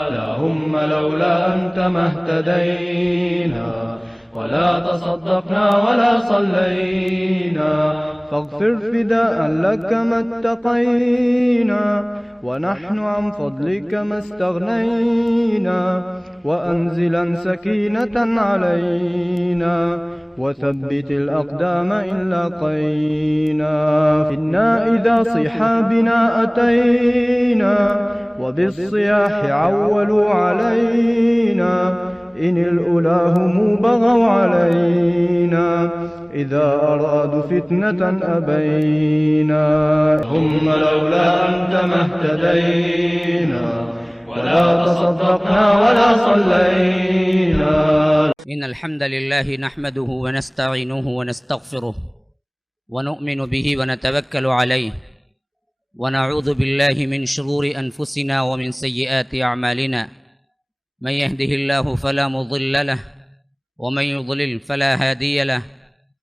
اللهم لولا أنت ما اهتدينا ولا تصدقنا ولا صلينا، فاغفر فداء لك ما اتقينا، ونحن عن فضلك ما استغنينا، وأنزلا سكينة علينا، وثبت الأقدام إن لاقينا، إنا إذا صحابنا أتينا، وبالصياح عولوا علينا، إن الأولى هم بغوا علينا، إذا أرادوا فتنة أبينا. هم لولا أنت ما اهتدينا ولا تصدقنا ولا صلينا. إن الحمد لله نحمده ونستعينه ونستغفره ونؤمن به ونتوكل عليه، ونعوذ بالله من شرور أنفسنا ومن سيئات أعمالنا، من يهده الله فلا مضل له ومن يضلل فلا هادي له،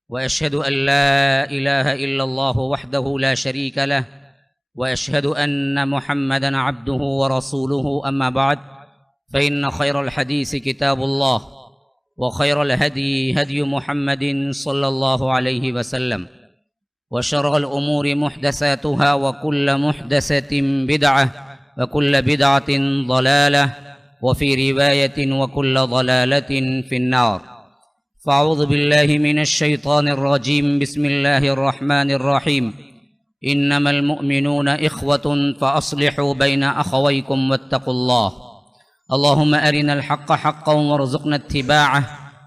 وأشهد أن لا إله إلا الله وحده لا شريك له، وأشهد أن محمدًا عبده ورسوله. أما بعد، فإن خير الحديث كتاب الله، وخير الهدي هدي محمد صلى الله عليه وسلم، وشر الأمور محدثاتها، وكل محدثة بدعة، وكل بدعة ضلالة، وفي رواية وكل ضلالة في النار. فأعوذ بالله من الشيطان الرجيم. بسم الله الرحمن الرحيم. إنما المؤمنون إخوة فأصلحوا بين أخويكم واتقوا الله. اللهم أرنا الحق حقا وارزقنا اتباعه،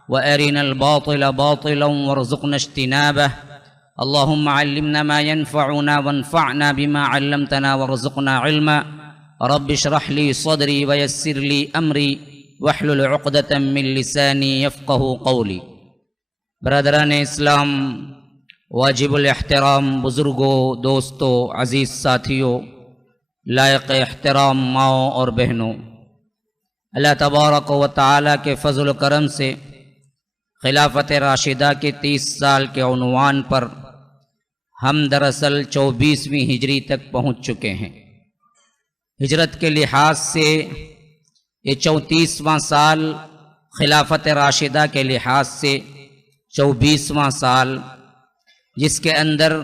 وأرنا الباطل باطلا وارزقنا اجتنابه. اللهم علمنا ما ينفعنا وانفعنا بما علمتنا وارزقنا علما. رب اشرح لي صدري ويسر لي أمري واحلل عقدة من لساني يفقه قولی. برادران اسلام، واجب الاحترام بزرگوں، دوستوں، عزیز ساتھیوں، لائق احترام ماؤں اور بہنوں، اللہ تبارک و تعالیٰ کے فضل و کرم سے خلافت راشدہ کے 30 سال کے عنوان پر ہم دراصل 24ویں ہجری تک پہنچ چکے ہیں۔ ہجرت کے لحاظ سے یہ 34واں سال، خلافت راشدہ کے لحاظ سے 24واں سال، جس کے اندر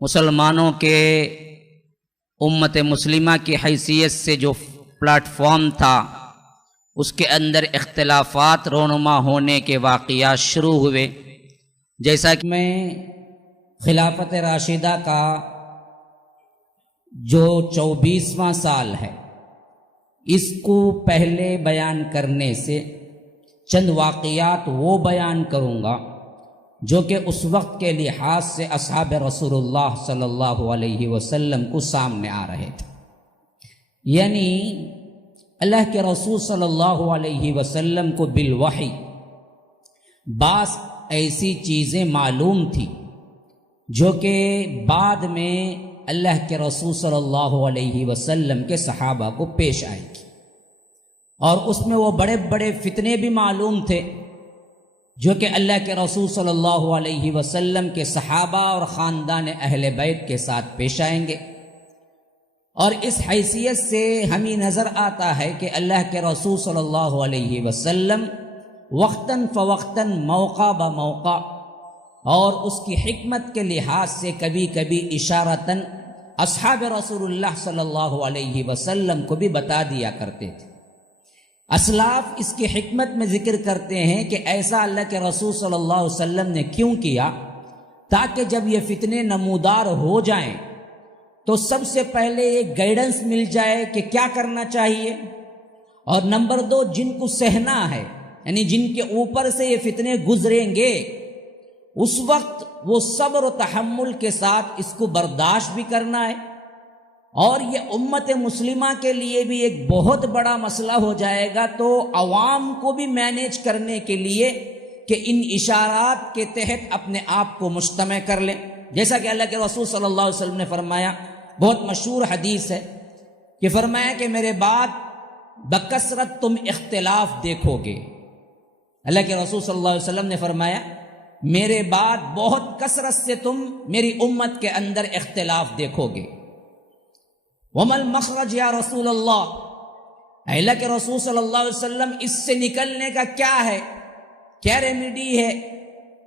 مسلمانوں کے امت مسلمہ کی حیثیت سے جو پلیٹ فارم تھا، اس کے اندر اختلافات رونما ہونے کے واقعات شروع ہوئے۔ جیسا کہ میں خلافت راشدہ کا جو 24واں سال ہے، اس کو پہلے بیان کرنے سے چند واقعات وہ بیان کروں گا جو کہ اس وقت کے لحاظ سے اصحاب رسول اللہ صلی اللہ علیہ وسلم کو سامنے آ رہے تھے۔ یعنی اللہ کے رسول صلی اللہ علیہ وسلم کو بالوحی بعض ایسی چیزیں معلوم تھی جو کہ بعد میں اللہ کے رسول صلی اللہ علیہ وسلم کے صحابہ کو پیش آئے گی، اور اس میں وہ بڑے بڑے فتنے بھی معلوم تھے جو کہ اللہ کے رسول صلی اللہ علیہ وسلم کے صحابہ اور خاندان اہل بیت کے ساتھ پیش آئیں گے۔ اور اس حیثیت سے ہمیں نظر آتا ہے کہ اللہ کے رسول صلی اللہ علیہ وسلم وقتاً فوقتاً، موقع بموقع اور اس کی حکمت کے لحاظ سے کبھی کبھی اشارتاً اصحاب رسول اللہ صلی اللہ علیہ وسلم کو بھی بتا دیا کرتے تھے۔ اسلاف اس کی حکمت میں ذکر کرتے ہیں کہ ایسا اللہ کے رسول صلی اللہ علیہ وسلم نے کیوں کیا، تاکہ جب یہ فتنے نمودار ہو جائیں تو سب سے پہلے ایک گائیڈنس مل جائے کہ کیا کرنا چاہیے، اور نمبر 2، جن کو سہنا ہے، یعنی جن کے اوپر سے یہ فتنے گزریں گے، اس وقت وہ صبر و تحمل کے ساتھ اس کو برداشت بھی کرنا ہے۔ اور یہ امت مسلمہ کے لیے بھی ایک بہت بڑا مسئلہ ہو جائے گا، تو عوام کو بھی مینیج کرنے کے لیے کہ ان اشارات کے تحت اپنے آپ کو مجتمع کر لیں۔ جیسا کہ اللہ کے رسول صلی اللہ علیہ وسلم نے فرمایا، بہت مشہور حدیث ہے کہ فرمایا کہ میرے بعد بکثرت تم اختلاف دیکھو گے۔ اللہ کے رسول صلی اللہ علیہ وسلم نے فرمایا میرے بعد بہت کثرت سے تم میری امت کے اندر اختلاف دیکھو گے۔ وَمَا الْمَخْرَجُ یا رسول اللہ، اے اللہ کے رسول صلی اللہ علیہ وسلم اس سے نکلنے کا کیا ہے، کیا ریمیڈی ہے،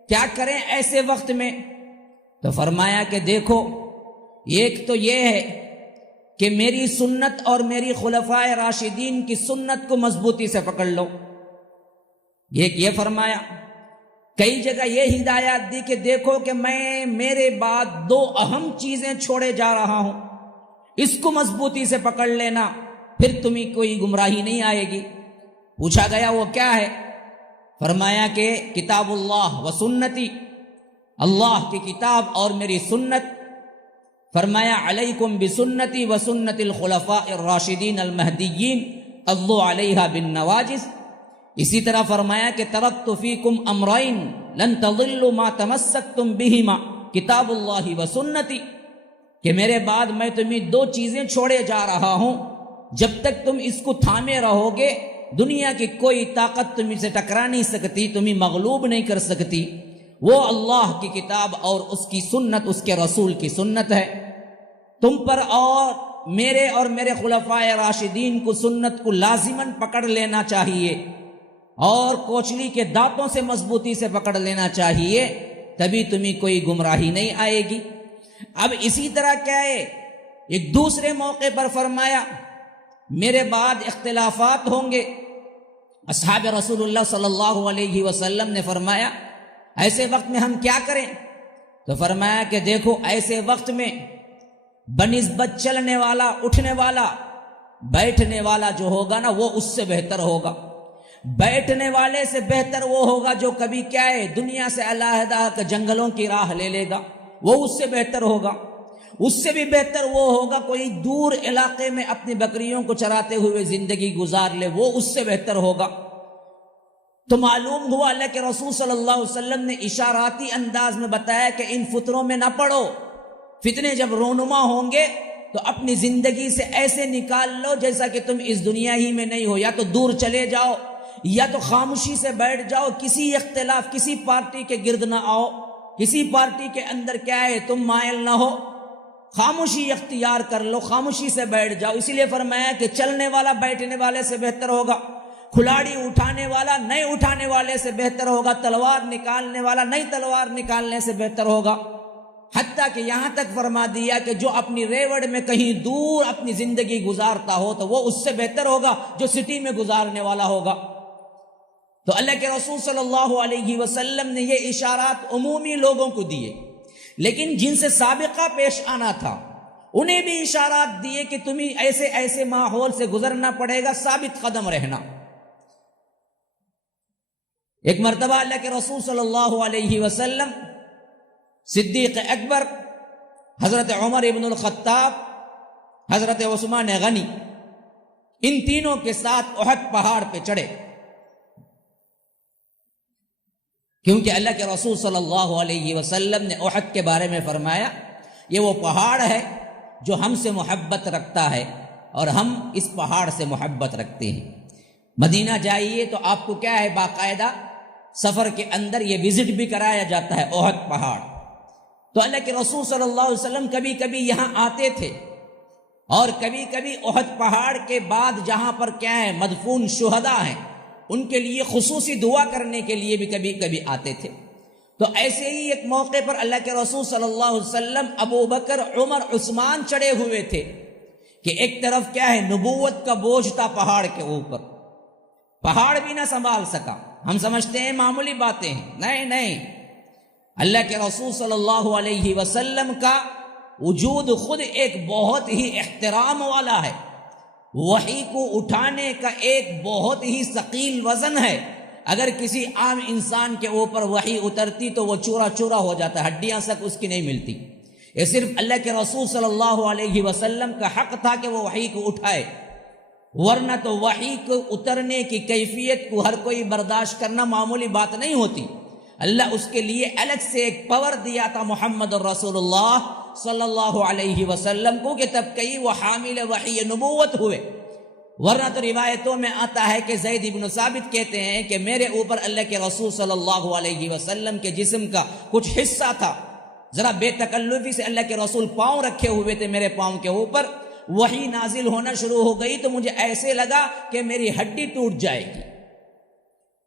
کیا کریں ایسے وقت میں؟ تو فرمایا کہ دیکھو، ایک تو یہ ہے کہ میری سنت اور میری خلفائے راشدین کی سنت کو مضبوطی سے پکڑ لو، ایک یہ فرمایا۔ کئی جگہ یہ ہدایات دی کہ دیکھو کہ میں میرے بعد دو اہم چیزیں چھوڑے جا رہا ہوں، اس کو مضبوطی سے پکڑ لینا، پھر تمہیں کوئی گمراہی نہیں آئے گی۔ پوچھا گیا وہ کیا ہے؟ فرمایا کہ کتاب اللہ و سنتی، اللہ کی کتاب اور میری سنت۔ فرمایا علیکم بسنتی و سنت الخلفاء الراشدین المہدیین عضوا علیہا بالنواجذ۔ اسی طرح فرمایا کہ ترکت فیکم امرین لن تضلوا ما تمسکتم بہما کتاب اللہ و سنتی، کہ میرے بعد میں تمہیں دو چیزیں چھوڑے جا رہا ہوں، جب تک تم اس کو تھامے رہو گے دنیا کی کوئی طاقت تم سے ٹکرا نہیں سکتی، تمہیں مغلوب نہیں کر سکتی۔ وہ اللہ کی کتاب اور اس کی سنت، اس کے رسول کی سنت ہے۔ تم پر اور میرے خلفائے راشدین کو سنت کو لازماً پکڑ لینا چاہیے اور کوچلی کے دانتوں سے مضبوطی سے پکڑ لینا چاہیے، تبھی تمہیں کوئی گمراہی نہیں آئے گی۔ اب اسی طرح کیا ہے، ایک دوسرے موقع پر فرمایا میرے بعد اختلافات ہوں گے۔ اصحاب رسول اللہ صلی اللہ علیہ وسلم نے فرمایا ایسے وقت میں ہم کیا کریں؟ تو فرمایا کہ دیکھو، ایسے وقت میں بنسبت چلنے والا، اٹھنے والا، بیٹھنے والا جو ہوگا نا وہ اس سے بہتر ہوگا۔ بیٹھنے والے سے بہتر وہ ہوگا جو کبھی کیا ہے دنیا سے علیحدہ جنگلوں کی راہ لے لے گا، وہ اس سے بہتر ہوگا۔ اس سے بھی بہتر وہ ہوگا کوئی دور علاقے میں اپنی بکریوں کو چراتے ہوئے زندگی گزار لے، وہ اس سے بہتر ہوگا۔ تو معلوم ہوا اللہ کے رسول صلی اللہ علیہ وسلم نے اشاراتی انداز میں بتایا کہ ان فتنوں میں نہ پڑو، فتنے جب رونما ہوں گے تو اپنی زندگی سے ایسے نکال لو جیسا کہ تم اس دنیا ہی میں نہیں ہو، یا تو دور چلے جاؤ یا تو خاموشی سے بیٹھ جاؤ، کسی اختلاف، کسی پارٹی کے گرد نہ آؤ، کسی پارٹی کے اندر کیا ہے تم مائل نہ ہو، خاموشی اختیار کر لو، خاموشی سے بیٹھ جاؤ۔ اسی لیے فرمایا کہ چلنے والا بیٹھنے والے سے بہتر ہوگا، کھلاڑی اٹھانے والا نئے اٹھانے والے سے بہتر ہوگا، تلوار نکالنے والا نئی تلوار نکالنے سے بہتر ہوگا۔ حتیٰ کہ یہاں تک فرما دیا کہ جو اپنی ریوڑ میں کہیں دور اپنی زندگی گزارتا ہو تو وہ اس سے بہتر ہوگا جو سٹی میں گزارنے والا ہوگا۔ تو اللہ کے رسول صلی اللہ علیہ وسلم نے یہ اشارات عمومی لوگوں کو دیے، لیکن جن سے سابقہ پیش آنا تھا انہیں بھی اشارات دیے کہ تمہیں ایسے ایسے ماحول سے گزرنا پڑے گا، ثابت قدم رہنا۔ ایک مرتبہ اللہ کے رسول صلی اللہ علیہ وسلم، صدیق اکبر، حضرت عمر ابن الخطاب، حضرت عثمان غنی، ان تینوں کے ساتھ احد پہاڑ پہ چڑھے، کیونکہ اللہ کے رسول صلی اللہ علیہ وسلم نے احد کے بارے میں فرمایا یہ وہ پہاڑ ہے جو ہم سے محبت رکھتا ہے اور ہم اس پہاڑ سے محبت رکھتے ہیں۔ مدینہ جائیے تو آپ کو کیا ہے باقاعدہ سفر کے اندر یہ وزٹ بھی کرایا جاتا ہے احد پہاڑ۔ تو اللہ کے رسول صلی اللہ علیہ وسلم کبھی کبھی یہاں آتے تھے اور کبھی کبھی احد پہاڑ کے بعد جہاں پر کیا ہے مدفون شہداء ہیں ان کے لیے خصوصی دعا کرنے کے لیے بھی کبھی کبھی آتے تھے۔ تو ایسے ہی ایک موقع پر اللہ کے رسول صلی اللہ علیہ وسلم ابو بکر، عمر، عثمان چڑھے ہوئے تھے کہ ایک طرف کیا ہے نبوت کا بوجھ تھا پہاڑ کے اوپر، پہاڑ بھی نہ سنبھال سکا۔ ہم سمجھتے ہیں معمولی باتیں ہیں، نہیں، اللہ کے رسول صلی اللہ علیہ وسلم کا وجود خود ایک بہت ہی احترام والا ہے، وحی کو اٹھانے کا ایک بہت ہی ثقیل وزن ہے۔ اگر کسی عام انسان کے اوپر وحی اترتی تو وہ چورا چورا ہو جاتا، ہڈیاں تک اس کی نہیں ملتی۔ یہ صرف اللہ کے رسول صلی اللہ علیہ وسلم کا حق تھا کہ وہ وحی کو اٹھائے، ورنہ تو وحی کو اترنے کی کیفیت کو ہر کوئی برداشت کرنا معمولی بات نہیں ہوتی۔ اللہ اس کے لیے الگ سے ایک پاور دیا تھا محمد الرسول اللہ صلی اللہ علیہ وسلم کو کہ تب کئی وہ حامل وحی نبوت ہوئے، ورنہ تو روایتوں میں آتا ہے کہ زید بن ثابت کہتے ہیں کہ میرے اوپر اللہ کے رسول صلی اللہ علیہ وسلم کے جسم کا کچھ حصہ تھا، ذرا بے تکلفی سے اللہ کے رسول پاؤں رکھے ہوئے تھے میرے پاؤں کے اوپر، وحی نازل ہونا شروع ہو گئی تو مجھے ایسے لگا کہ میری ہڈی ٹوٹ جائے گی.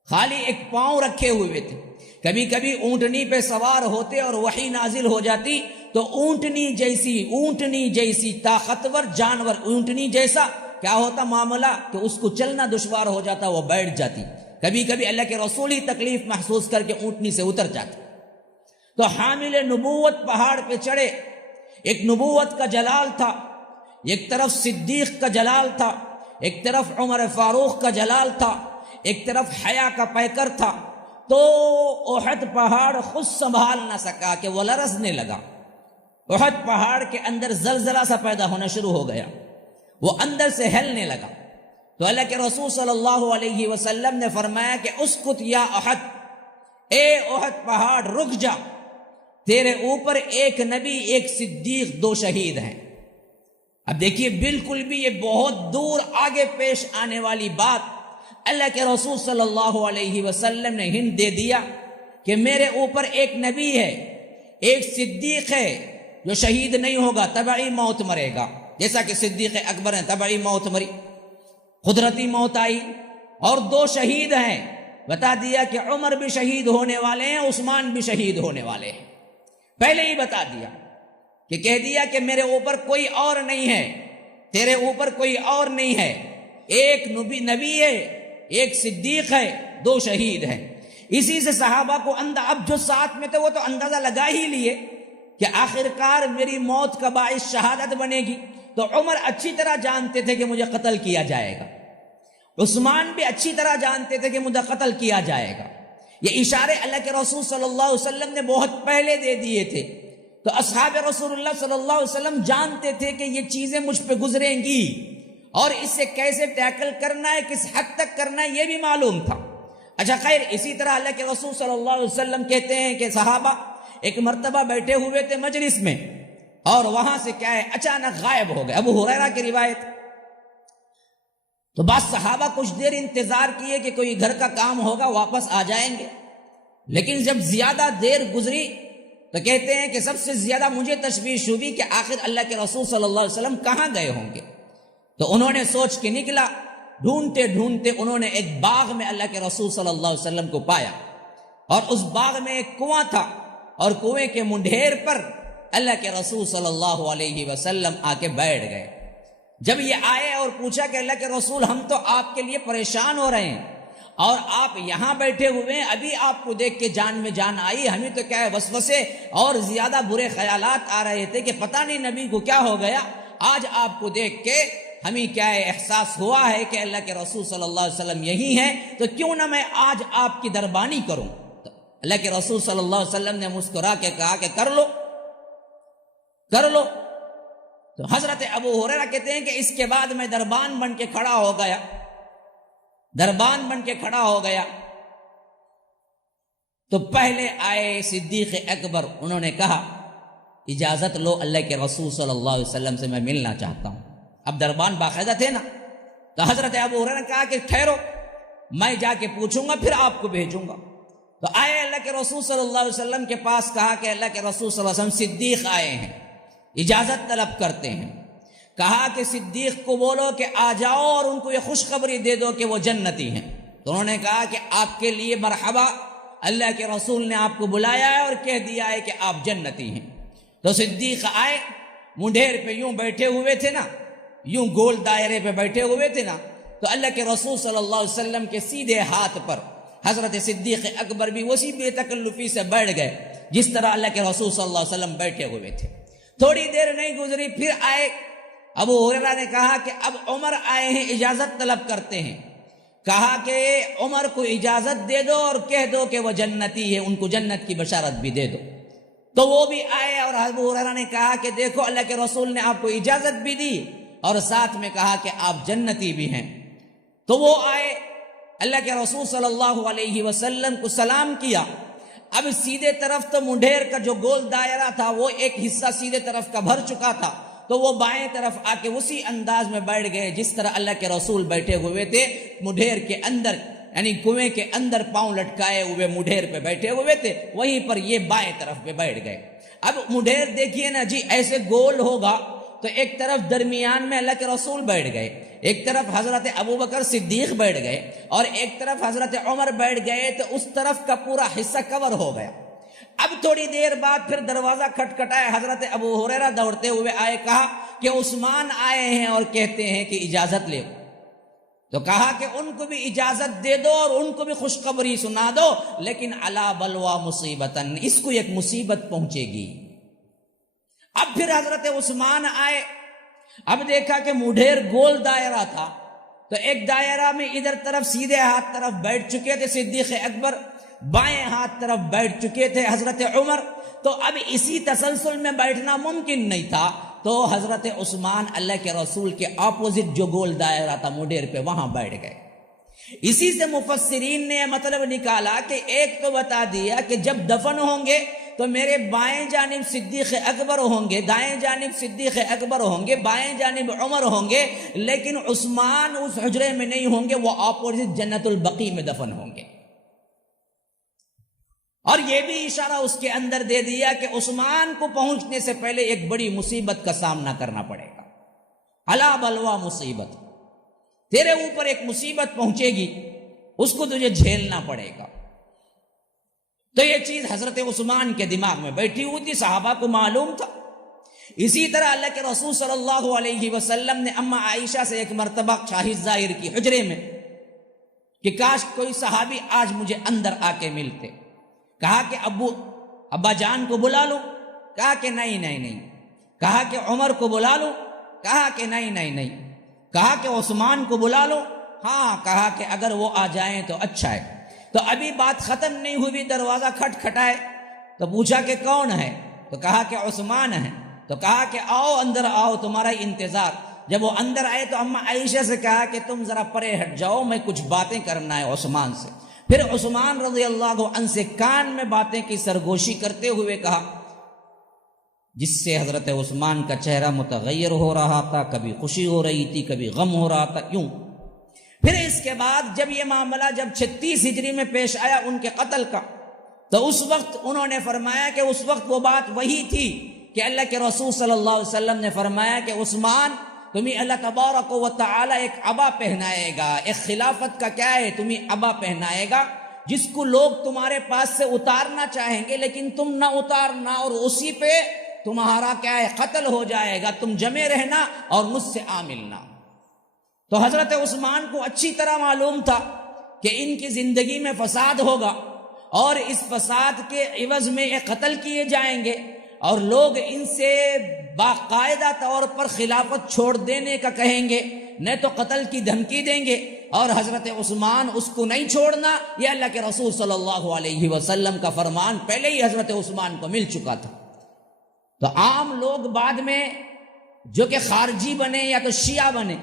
خالی ایک پاؤں رکھے ہوئے تھے. کبھی کبھی اونٹنی پہ سوار ہوتے اور وحی نازل ہو جاتی تو اونٹنی جیسی طاقتور جانور، اونٹنی جیسا کیا ہوتا معاملہ کہ اس کو چلنا دشوار ہو جاتا، وہ بیٹھ جاتی. کبھی کبھی اللہ کے رسول ہی تکلیف محسوس کر کے اونٹنی سے اتر جاتے. تو حامل نبوت پہاڑ پہ چڑھے. ایک نبوت کا جلال تھا، ایک طرف صدیق کا جلال تھا، ایک طرف عمر فاروق کا جلال تھا، ایک طرف حیا کا پیکر تھا. تو احد پہاڑ خود سنبھال نہ سکا کہ وہ لرزنے لگا. احد پہاڑ کے اندر زلزلہ سا پیدا ہونا شروع ہو گیا، وہ اندر سے ہلنے لگا. تو اللہ کے رسول صلی اللہ علیہ وسلم نے فرمایا کہ اسکت یا احد، اے احد پہاڑ رک جا، تیرے اوپر ایک نبی، ایک صدیق، 2 شہید ہیں. اب دیکھیے بالکل بھی یہ بہت دور آگے پیش آنے والی بات اللہ کے رسول صلی اللہ علیہ وسلم نے ہند دے دیا کہ میرے اوپر ایک نبی ہے، ایک صدیق ہے جو شہید نہیں ہوگا، طبعی موت مرے گا. جیسا کہ صدیق اکبر ہیں، طبعی موت مری، قدرتی موت آئی. اور 2 شہید ہیں، بتا دیا کہ عمر بھی شہید ہونے والے ہیں، عثمان بھی شہید ہونے والے ہیں. پہلے ہی بتا دیا کہ کہہ دیا کہ میرے اوپر کوئی اور نہیں ہے، تیرے اوپر کوئی اور نہیں ہے، ایک نبی ہے، ایک صدیق ہے، 2 شہید ہیں. اسی سے صحابہ کو اب جو ساتھ میں تھے وہ تو اندازہ لگا ہی لیے کہ آخرکار میری موت کا باعث شہادت بنے گی. تو عمر اچھی طرح جانتے تھے کہ مجھے قتل کیا جائے گا، عثمان بھی اچھی طرح جانتے تھے کہ مجھے قتل کیا جائے گا. یہ اشارے اللہ کے رسول صلی اللہ علیہ وسلم نے بہت پہلے دے دیے تھے. تو اصحاب رسول اللہ صلی اللہ علیہ وسلم جانتے تھے کہ یہ چیزیں مجھ پہ گزریں گی، اور اس سے کیسے ٹیکل کرنا ہے، کس حد تک کرنا ہے، یہ بھی معلوم تھا. اچھا خیر، اسی طرح اللہ کے رسول صلی اللہ علیہ وسلم کہتے ہیں کہ صحابہ ایک مرتبہ بیٹھے ہوئے تھے مجلس میں، اور وہاں سے کیا ہے اچانک غائب ہو گئے. ابو ہریرہ کی روایت. تو بعض صحابہ کچھ دیر انتظار کیے کہ کوئی گھر کا کام ہوگا، واپس آ جائیں گے. لیکن جب زیادہ دیر گزری تو کہتے ہیں کہ سب سے زیادہ مجھے تشویش ہوئی کہ آخر اللہ کے رسول صلی اللہ علیہ وسلم کہاں گئے ہوں گے. تو انہوں نے سوچ کے نکلا، ڈھونڈتے ڈھونڈتے انہوں نے ایک باغ میں اللہ کے رسول صلی اللہ علیہ وسلم کو پایا، اور اس باغ میں ایک کنواں تھا، اور کنویں کے منڈھیر پر اللہ کے رسول صلی اللہ علیہ وسلم آ کے بیٹھ گئے. جب یہ آئے اور پوچھا کہ اللہ کے رسول ہم تو آپ کے لیے پریشان ہو رہے ہیں اور آپ یہاں بیٹھے ہوئے ہیں، ابھی آپ کو دیکھ کے جان میں جان آئی، ہمیں تو کیا ہے وسوسے اور زیادہ برے خیالات آ رہے تھے کہ پتہ نہیں نبی کو کیا ہو گیا. آج آپ کو دیکھ کے ہمیں کیا ہے احساس ہوا ہے کہ اللہ کے رسول صلی اللہ علیہ وسلم یہی ہیں، تو کیوں نہ میں آج آپ کی دربانی کروں. تو اللہ کے رسول صلی اللہ علیہ وسلم نے مسکرا کے کہا کہ کر لو. تو حضرت ابو ہریرہ کہتے ہیں کہ اس کے بعد میں دربان بن کے کھڑا ہو گیا. تو پہلے آئے صدیق اکبر، انہوں نے کہا اجازت لو، اللہ کے رسول صلی اللہ علیہ وسلم سے میں ملنا چاہتا ہوں. اب دربان باقاعدہ تھے نا. تو حضرت ابو ہریرہ نے کہا کہ ٹھہرو، میں جا کے پوچھوں گا پھر آپ کو بھیجوں گا. تو آئے اللہ کے رسول صلی اللہ علیہ وسلم کے پاس، کہا کہ اللہ کے رسول صلی اللہ علیہ وسلم صدیق آئے ہیں، اجازت طلب کرتے ہیں. کہا کہ صدیق کو بولو کہ آ جاؤ اور ان کو یہ خوشخبری دے دو کہ وہ جنتی ہیں. تو انہوں نے کہا کہ آپ کے لیے مرحبا، اللہ کے رسول نے آپ کو بلایا ہے اور کہہ دیا ہے کہ آپ جنتی ہیں. تو صدیق آئے، منڈھیر پہ یوں بیٹھے ہوئے تھے نا، یوں گول دائرے پہ بیٹھے ہوئے تھے نا. تو اللہ کے رسول صلی اللہ علیہ وسلم کے سیدھے ہاتھ پر حضرت صدیق اکبر بھی اسی بے تکلفی سے بیٹھ گئے جس طرح اللہ کے رسول صلی اللہ علیہ وسلم بیٹھے ہوئے تھے. تھوڑی دیر نہیں گزری، پھر آئے. ابو ہریرہ نے کہا کہ اب عمر آئے ہیں، اجازت طلب کرتے ہیں. کہا کہ عمر کو اجازت دے دو اور کہہ دو کہ وہ جنتی ہے، ان کو جنت کی بشارت بھی دے دو. تو وہ بھی آئے اور ابو ہریرہ نے کہا کہ دیکھو اللہ کے رسول نے آپ کو اجازت بھی دی اور ساتھ میں کہا کہ آپ جنتی بھی ہیں. تو وہ آئے، اللہ کے رسول صلی اللہ علیہ وسلم کو سلام کیا. اب سیدھے طرف تو منڈھیر کا جو گول دائرہ تھا وہ ایک حصہ سیدھے طرف کا بھر چکا تھا، تو وہ بائیں طرف آ کے اسی انداز میں بیٹھ گئے جس طرح اللہ کے رسول بیٹھے ہوئے تھے منڈھیر کے اندر، یعنی کنویں کے اندر پاؤں لٹکائے ہوئے منڈھیر پہ بیٹھے ہوئے تھے، وہیں پر یہ بائیں طرف پہ بیٹھ گئے. اب منڈھیر دیکھیے نا جی، ایسے گول ہوگا تو ایک طرف درمیان میں اللہ کے رسول بیٹھ گئے، ایک طرف حضرت ابوبکر صدیق بیٹھ گئے اور ایک طرف حضرت عمر بیٹھ گئے، تو اس طرف کا پورا حصہ کور ہو گیا۔ اب تھوڑی دیر بعد پھر دروازہ کھٹکھٹایا، حضرت ابو ہریرہ دوڑتے ہوئے آئے، کہا کہ عثمان آئے ہیں اور کہتے ہیں کہ اجازت لے۔ تو کہا کہ ان کو بھی اجازت دے دو اور ان کو بھی خوشخبری سنا دو، لیکن علی بلوا مصیبتن، اس کو ایک مصیبت پہنچے گی۔ اب پھر حضرت عثمان آئے، اب دیکھا کہ مڈھیر گول دائرہ تھا، تو ایک دائرہ میں ادھر طرف سیدھے ہاتھ طرف بیٹھ چکے تھے صدیق اکبر، بائیں ہاتھ طرف بیٹھ چکے تھے حضرت عمر، تو اب اسی تسلسل میں بیٹھنا ممکن نہیں تھا، تو حضرت عثمان اللہ کے رسول کے اپوزٹ جو گول دائرہ تھا مڈھیر پہ، وہاں بیٹھ گئے۔ اسی سے مفسرین نے مطلب نکالا کہ ایک تو بتا دیا کہ جب دفن ہوں گے تو میرے بائیں جانب صدیق اکبر ہوں گے، دائیں جانب صدیق اکبر ہوں گے، بائیں جانب عمر ہوں گے، لیکن عثمان اس حجرے میں نہیں ہوں گے، وہ اپوزٹ جنت البقیع میں دفن ہوں گے۔ اور یہ بھی اشارہ اس کے اندر دے دیا کہ عثمان کو پہنچنے سے پہلے ایک بڑی مصیبت کا سامنا کرنا پڑے گا۔ الا بلوا مصیبت، تیرے اوپر ایک مصیبت پہنچے گی، اس کو تجھے جھیلنا پڑے گا۔ تو یہ چیز حضرت عثمان کے دماغ میں بیٹھی ہوئی تھی، صحابہ کو معلوم تھا۔ اسی طرح اللہ کے رسول صلی اللہ علیہ وسلم نے اما عائشہ سے ایک مرتبہ شاہد ظاہر کی حجرے میں کہ کاش کوئی صحابی آج مجھے اندر آ کے ملتے۔ کہا کہ ابا جان کو بلا لو، کہا کہ نہیں۔ کہا کہ عمر کو بلا لو، کہا کہ نہیں۔ کہا کہ عثمان کو بلا لو، ہاں، کہا کہ اگر وہ آ جائیں تو اچھا ہے۔ تو ابھی بات ختم نہیں ہوئی، دروازہ کھٹکھٹائے تو پوچھا کہ کون ہے؟ تو کہا کہ عثمان ہے۔ تو کہا کہ آؤ اندر آؤ، تمہارا انتظار۔ جب وہ اندر آئے تو اما عائشہ سے کہا کہ تم ذرا پرے ہٹ جاؤ، میں کچھ باتیں کرنا ہے عثمان سے۔ پھر عثمان رضی اللہ عنہ سے کان میں باتیں کی، سرگوشی کرتے ہوئے کہا، جس سے حضرت عثمان کا چہرہ متغیر ہو رہا تھا، کبھی خوشی ہو رہی تھی، کبھی غم ہو رہا تھا، کیوں؟ پھر اس کے بعد جب یہ معاملہ جب 36 ہجری میں پیش آیا ان کے قتل کا، تو اس وقت انہوں نے فرمایا کہ اس وقت وہ بات وہی تھی کہ اللہ کے رسول صلی اللہ علیہ وسلم نے فرمایا کہ عثمان، تمہیں اللہ تبارک و تعالی ایک عبا پہنائے گا، ایک خلافت کا کیا ہے، تمہیں عبا پہنائے گا، جس کو لوگ تمہارے پاس سے اتارنا چاہیں گے لیکن تم نہ اتارنا، اور اسی پہ تمہارا کیا ہے، قتل ہو جائے گا، تم جمے رہنا اور مجھ سے آ ملنا۔ تو حضرت عثمان کو اچھی طرح معلوم تھا کہ ان کی زندگی میں فساد ہوگا، اور اس فساد کے عوض میں یہ قتل کیے جائیں گے، اور لوگ ان سے باقاعدہ طور پر خلافت چھوڑ دینے کا کہیں گے، نہیں تو قتل کی دھمکی دیں گے، اور حضرت عثمان اس کو نہیں چھوڑنا۔ یہ اللہ کے رسول صلی اللہ علیہ وسلم کا فرمان پہلے ہی حضرت عثمان کو مل چکا تھا۔ تو عام لوگ بعد میں جو کہ خارجی بنے یا تو شیعہ بنے،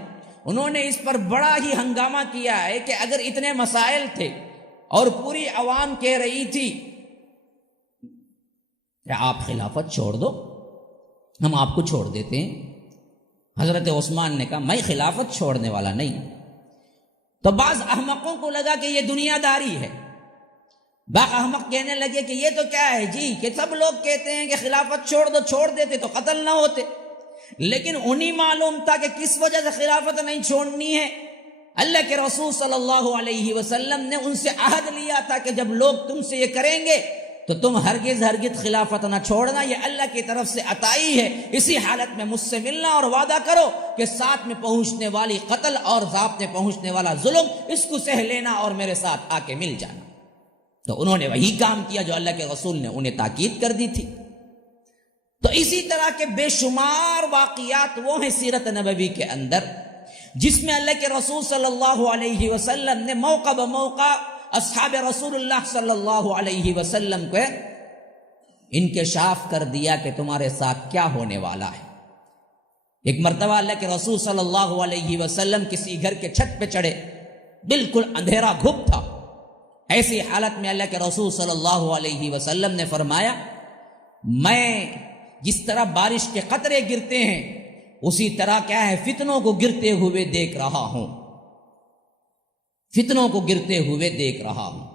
انہوں نے اس پر بڑا ہی ہنگامہ کیا ہے کہ اگر اتنے مسائل تھے اور پوری عوام کہہ رہی تھی کہ آپ خلافت چھوڑ دو، ہم آپ کو چھوڑ دیتے ہیں، حضرت عثمان نے کہا میں خلافت چھوڑنے والا نہیں۔ تو بعض احمقوں کو لگا کہ یہ دنیا داری ہے، بعض احمق کہنے لگے کہ یہ تو کیا ہے جی، کہ سب لوگ کہتے ہیں کہ خلافت چھوڑ دو، چھوڑ دیتے تو قتل نہ ہوتے، لیکن انہیں معلوم تھا کہ کس وجہ سے خلافت نہیں چھوڑنی ہے۔ اللہ کے رسول صلی اللہ علیہ وسلم نے ان سے عہد لیا تھا کہ جب لوگ تم سے یہ کریں گے تو تم ہرگز خلافت نہ چھوڑنا، یہ اللہ کی طرف سے عطائی ہے، اسی حالت میں مجھ سے ملنا اور وعدہ کرو کہ ساتھ میں پہنچنے والی قتل اور ذات میں پہنچنے والا ظلم، اس کو سہ لینا اور میرے ساتھ آ کے مل جانا۔ تو انہوں نے وہی کام کیا جو اللہ کے رسول نے انہیں تاکید کر دی تھی۔ تو اسی طرح کے بے شمار واقعات وہ ہیں سیرت نبوی کے اندر، جس میں اللہ کے رسول صلی اللہ علیہ وسلم نے موقع بموقع اصحاب رسول اللہ صلی اللہ علیہ وسلم کو انکشاف کر دیا کہ تمہارے ساتھ کیا ہونے والا ہے۔ ایک مرتبہ اللہ کے رسول صلی اللہ علیہ وسلم کسی گھر کے چھت پہ چڑھے، بالکل اندھیرا گھپ تھا، ایسی حالت میں اللہ کے رسول صلی اللہ علیہ وسلم نے فرمایا، میں جس طرح بارش کے قطرے گرتے ہیں اسی طرح کیا ہے فتنوں کو گرتے ہوئے دیکھ رہا ہوں، فتنوں کو گرتے ہوئے دیکھ رہا ہوں۔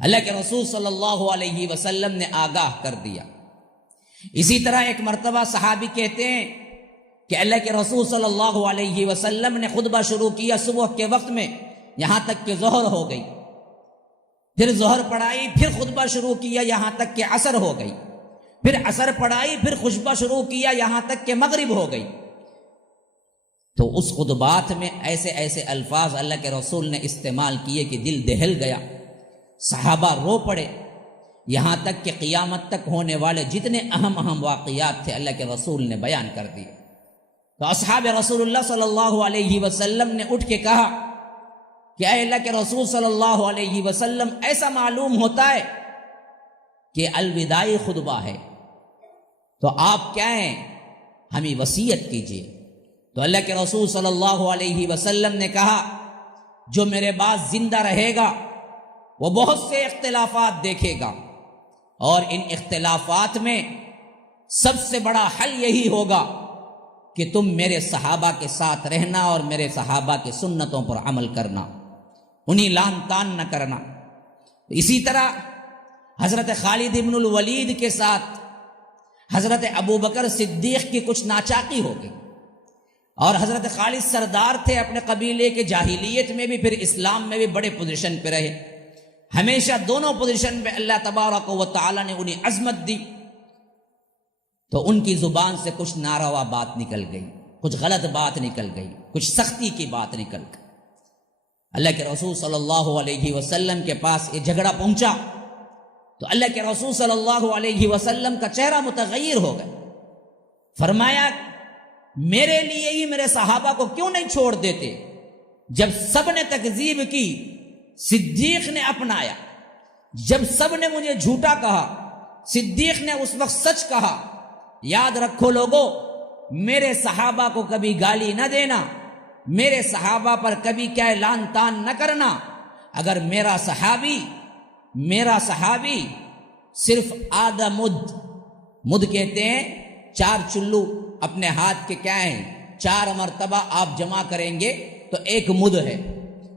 اللہ کے رسول صلی اللہ علیہ وسلم نے آگاہ کر دیا اسی طرح ایک مرتبہ صحابی کہتے ہیں کہ اللہ کے رسول صلی اللہ علیہ وسلم نے خطبہ شروع کیا صبح کے وقت میں، یہاں تک کہ ظہر ہو گئی، پھر ظہر پڑھائی، پھر خطبہ شروع کیا یہاں تک کہ عصر ہو گئی، پھر عصر پڑھائی، پھر خطبہ شروع کیا یہاں تک کہ مغرب ہو گئی۔ تو اس خطبات میں ایسے ایسے الفاظ اللہ کے رسول نے استعمال کیے کہ دل دہل گیا، صحابہ رو پڑے، یہاں تک کہ قیامت تک ہونے والے جتنے اہم اہم واقعات تھے اللہ کے رسول نے بیان کر دیے۔ تو اصحاب رسول اللہ صلی اللہ علیہ وسلم نے اٹھ کے کہا کہ اے اللہ کے رسول صلی اللہ علیہ وسلم، ایسا معلوم ہوتا ہے کہ الوداعی خطبہ ہے، تو آپ کیا ہیں، ہمیں وصیت کیجیے۔ تو اللہ کے رسول صلی اللہ علیہ وسلم نے کہا جو میرے بعد زندہ رہے گا وہ بہت سے اختلافات دیکھے گا، اور ان اختلافات میں سب سے بڑا حل یہی ہوگا کہ تم میرے صحابہ کے ساتھ رہنا اور میرے صحابہ کی سنتوں پر عمل کرنا، انہیں لان تان نہ کرنا۔ اسی طرح حضرت خالد ابن الولید کے ساتھ حضرت ابو بکر صدیق کی کچھ ناچاقی ہو گئی، اور حضرت خالد سردار تھے اپنے قبیلے کے، جاہلیت میں بھی پھر اسلام میں بھی بڑے پوزیشن پہ رہے، ہمیشہ دونوں پوزیشن پہ اللہ تبارک و تعالی نے انہیں عظمت دی۔ تو ان کی زبان سے کچھ ناروا بات نکل گئی، کچھ غلط بات نکل گئی، کچھ سختی کی بات نکل گئی۔ اللہ کے رسول صلی اللہ علیہ وسلم کے پاس یہ جھگڑا پہنچا تو اللہ کے رسول صلی اللہ علیہ وسلم کا چہرہ متغیر ہو گیا، فرمایا میرے لیے ہی میرے صحابہ کو کیوں نہیں چھوڑ دیتے؟ جب سب نے تکذیب کی صدیق نے اپنایا، جب سب نے مجھے جھوٹا کہا صدیق نے اس وقت سچ کہا۔ یاد رکھو لوگو، میرے صحابہ کو کبھی گالی نہ دینا، میرے صحابہ پر کبھی کیا لان تان نہ کرنا۔ اگر میرا صحابی صرف آدھا مد کہتے ہیں 4 چلو اپنے ہاتھ کے کیا ہیں 4 مرتبہ آپ جمع کریں گے تو 1 مد ہے،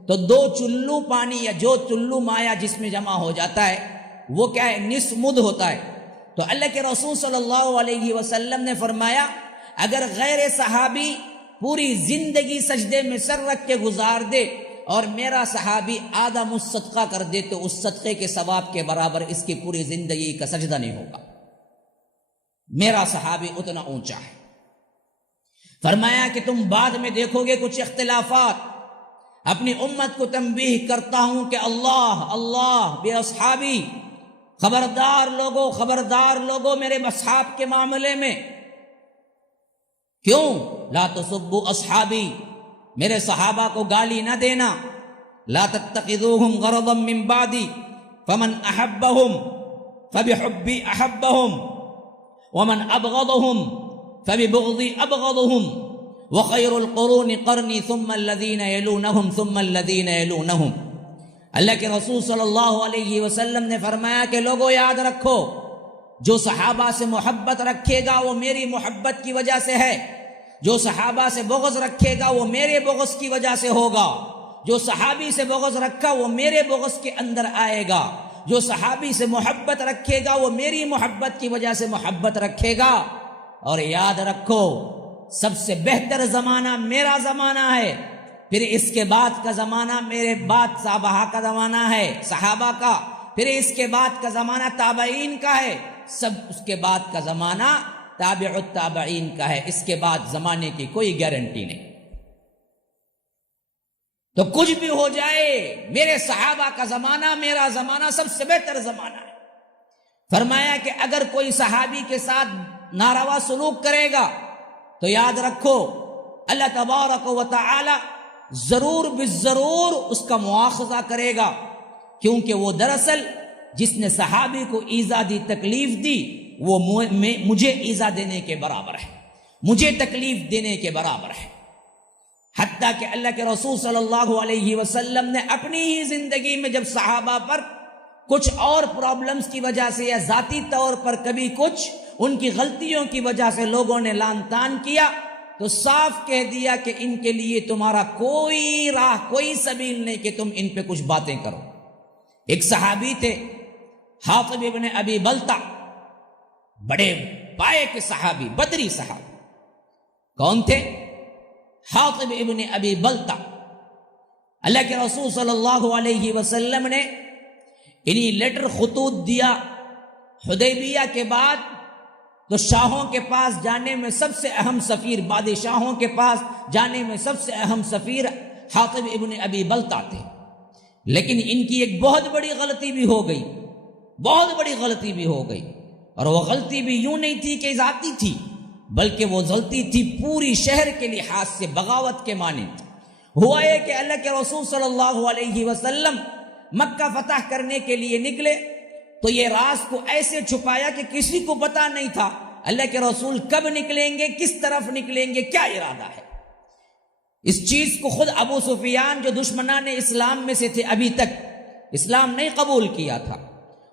تو 2 چلو پانی یا جو چلو مایا جس میں جمع ہو جاتا ہے وہ کیا ہے، نصف مد ہوتا ہے۔ تو اللہ کے رسول صلی اللہ علیہ وسلم نے فرمایا اگر غیر صحابی پوری زندگی سجدے میں سر رکھ کے گزار دے اور میرا صحابی آدھا مد صدقہ کر دے تو اس صدقے کے ثواب کے برابر اس کی پوری زندگی کا سجدہ نہیں ہوگا۔ میرا صحابی اتنا اونچا ہے۔ فرمایا کہ تم بعد میں دیکھو گے کچھ اختلافات، اپنی امت کو تنبیہ کرتا ہوں کہ اللہ بے اصحابی، خبردار لوگو میرے اصحاب کے معاملے میں۔ کیوں؟ لا تسبوا اصحابی، میرے صحابہ کو گالی نہ دینا۔ لا تتخذوهم غرضا من بعدی فمن احبهم فبحبی احبهم ومن ابغضهم فببغضی ابغضهم وخیر القرون قرنی ثم الذین یلونہم ثم الذین یلونہم۔ اللہ کے رسول صلی اللہ علیہ وسلم نے فرمایا کہ لوگوں یاد رکھو، جو صحابہ سے محبت رکھے گا وہ میری محبت کی وجہ سے ہے، جو صحابہ سے بغض رکھے گا وہ میرے بغض کی وجہ سے ہوگا، جو صحابی سے بغض رکھا وہ میرے بغض کے اندر آئے گا، جو صحابی سے محبت رکھے گا وہ میری محبت کی وجہ سے محبت رکھے گا۔ اور یاد رکھو سب سے بہتر زمانہ میرا زمانہ ہے، پھر اس کے بعد کا زمانہ میرے بعد صحابہ کا زمانہ ہے، صحابہ کا، پھر اس کے بعد کا زمانہ تابعین کا ہے، سب اس کے بعد کا زمانہ تابع التابعین کا ہے، اس کے بعد زمانے کی کوئی گارنٹی نہیں۔ تو کچھ بھی ہو جائے میرے صحابہ کا زمانہ، میرا زمانہ سب سے بہتر زمانہ ہے۔ فرمایا کہ اگر کوئی صحابی کے ساتھ ناروا سلوک کرے گا تو یاد رکھو اللہ تبارک و تعالی ضرور بالضرور اس کا مواخذہ کرے گا، کیونکہ وہ دراصل جس نے صحابی کو ایذا دی، تکلیف دی، وہ مجھے ایذا دینے کے برابر ہے، مجھے تکلیف دینے کے برابر ہے۔ حتیٰ کہ اللہ کے رسول صلی اللہ علیہ وسلم نے اپنی ہی زندگی میں جب صحابہ پر کچھ اور پرابلمز کی وجہ سے یا ذاتی طور پر کبھی کچھ ان کی غلطیوں کی وجہ سے لوگوں نے لعن طعن کیا تو صاف کہہ دیا کہ ان کے لیے تمہارا کوئی راہ، کوئی سبیل نہیں کہ تم ان پہ کچھ باتیں کرو۔ ایک صحابی تھے حاطب ابن ابی بلتع، بڑے پائے کے صحابی، بدری صحابی کون تھے؟ حاطب ابن ابی بلتع۔ اللہ کے رسول صلی اللہ علیہ وسلم نے انہی لیٹر خطوط دیا حدیبیہ کے بعد، تو شاہوں کے پاس جانے میں سب سے اہم سفیر، بادشاہوں کے پاس جانے میں سب سے اہم سفیر حاطب ابن ابی بلتع تھے۔ لیکن ان کی ایک بہت بڑی غلطی بھی ہو گئی، بہت بڑی غلطی بھی ہو گئی، اور وہ غلطی بھی یوں نہیں تھی کہ ذاتی تھی، بلکہ وہ غلطی تھی پوری شہر کے لحاظ سے بغاوت کے مانند۔ ہوا یہ کہ اللہ کے رسول صلی اللہ علیہ وسلم مکہ فتح کرنے کے لیے نکلے تو یہ راز کو ایسے چھپایا کہ کسی کو پتہ نہیں تھا اللہ کے رسول کب نکلیں گے، کس طرف نکلیں گے، کیا ارادہ ہے۔ اس چیز کو خود ابو سفیان جو دشمنان اسلام میں سے تھے، ابھی تک اسلام نہیں قبول کیا تھا،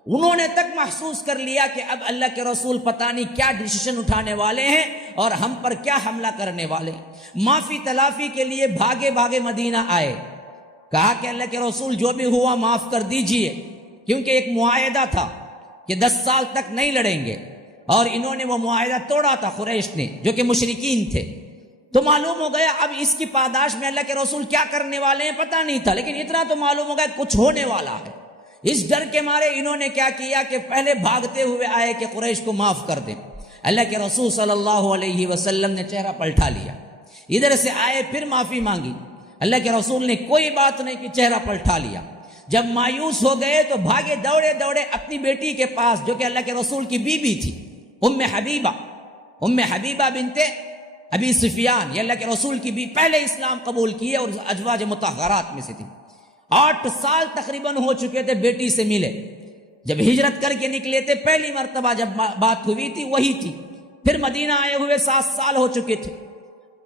انہوں نے تک محسوس کر لیا کہ اب اللہ کے رسول پتہ نہیں کیا ڈیسیشن اٹھانے والے ہیں اور ہم پر کیا حملہ کرنے والے ہیں۔ معافی تلافی کے لیے بھاگے بھاگے مدینہ آئے، کہا کہ اللہ کے رسول جو بھی ہوا معاف کر دیجئے، کیونکہ ایک معاہدہ تھا کہ 10 سال تک نہیں لڑیں گے، اور انہوں نے وہ معاہدہ توڑا تھا قریش نے جو کہ مشرکین تھے۔ تو معلوم ہو گیا اب اس کی پاداش میں اللہ کے رسول کیا کرنے والے ہیں پتہ نہیں تھا، لیکن اتنا تو معلوم ہو گیا کچھ ہونے والا ہے۔ اس ڈر کے مارے انہوں نے کیا کیا کہ پہلے بھاگتے ہوئے آئے کہ قریش کو معاف کر دیں۔ اللہ کے رسول صلی اللہ علیہ وسلم نے چہرہ پلٹا لیا، ادھر سے آئے پھر معافی مانگی، اللہ کے رسول نے کوئی بات نہیں کہ چہرہ پلٹا لیا۔ جب مایوس ہو گئے تو بھاگے دوڑے دوڑے اپنی بیٹی کے پاس جو کہ اللہ کے رسول کی بیوی تھی، ام حبیبہ بنت ابی سفیان، یہ اللہ کے رسول کی بیوی، پہلے اسلام قبول کیے اور ازواج مطہرات میں سے تھی۔ 8 سال تقریباً ہو چکے تھے بیٹی سے ملے، جب ہجرت کر کے نکلے تھے پہلی مرتبہ جب بات ہوئی تھی وہی تھی، پھر مدینہ آئے ہوئے 7 سال ہو چکے تھے۔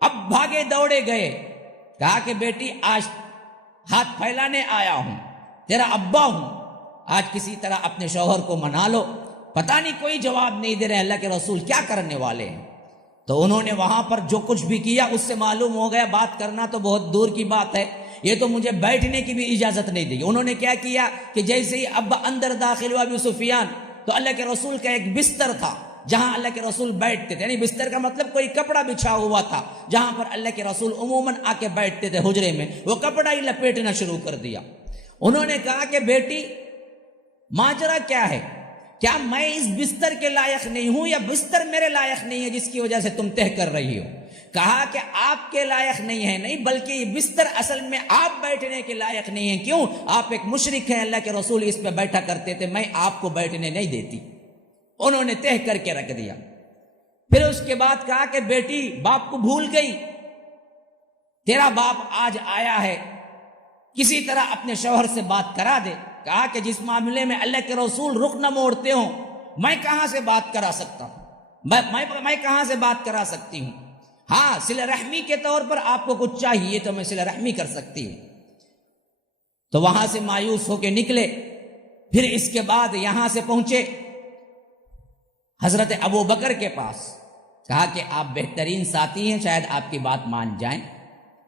اب بھاگے دوڑے گئے، کہا کہ بیٹی آج ہاتھ پھیلانے آیا ہوں، تیرا ابا ہوں، آج کسی طرح اپنے شوہر کو منا لو۔ پتہ نہیں کوئی جواب نہیں دے رہے اللہ کے رسول کیا کرنے والے ہیں۔ تو انہوں نے وہاں پر جو کچھ بھی کیا اس سے معلوم ہو گیا بات کرنا تو بہت دور کی بات ہے، یہ تو مجھے بیٹھنے کی بھی اجازت نہیں دی۔ انہوں نے کیا کیا کہ جیسے ہی ابا اندر داخل ہوا ابو سفیان تو اللہ کے رسول کا ایک بستر تھا جہاں اللہ کے رسول بیٹھتے تھے، یعنی بستر کا مطلب کوئی کپڑا بچھا ہوا تھا جہاں پر اللہ کے رسول عموماً آ کے بیٹھتے تھے حجرے میں، وہ کپڑا ہی لپیٹنا شروع کر دیا۔ انہوں نے کہا کہ بیٹی ماجرا کیا ہے، کیا میں اس بستر کے لائق نہیں ہوں یا بستر میرے لائق نہیں ہے جس کی وجہ سے تم تہ کر رہی ہو؟ کہا کہ آپ کے لائق نہیں ہے، نہیں بلکہ یہ بستر اصل میں آپ بیٹھنے کے لائق نہیں ہے۔ کیوں؟ آپ ایک مشرک ہیں، اللہ کے رسول اس پہ بیٹھا کرتے تھے، میں آپ کو بیٹھنے نہیں دیتی۔ انہوں نے تہ کر کے رکھ دیا۔ پھر اس کے بعد کہا کہ بیٹی باپ کو بھول گئی، تیرا باپ آج آیا ہے، کسی طرح اپنے شوہر سے بات کرا دے۔ کہا کہ جس معاملے میں اللہ کے رسول رخ نہ موڑتے ہوں میں کہاں سے بات کرا سکتا ہوں، میں کہاں سے بات کرا سکتی ہوں؟ ہاں صلہ رحمی کے طور پر آپ کو کچھ چاہیے تو میں صلہ رحمی کر سکتی ہوں۔ تو وہاں سے مایوس ہو کے نکلے، پھر اس کے بعد یہاں سے پہنچے حضرت ابو بکر کے پاس، کہا کہ آپ بہترین ساتھی ہیں، شاید آپ کی بات مان جائیں،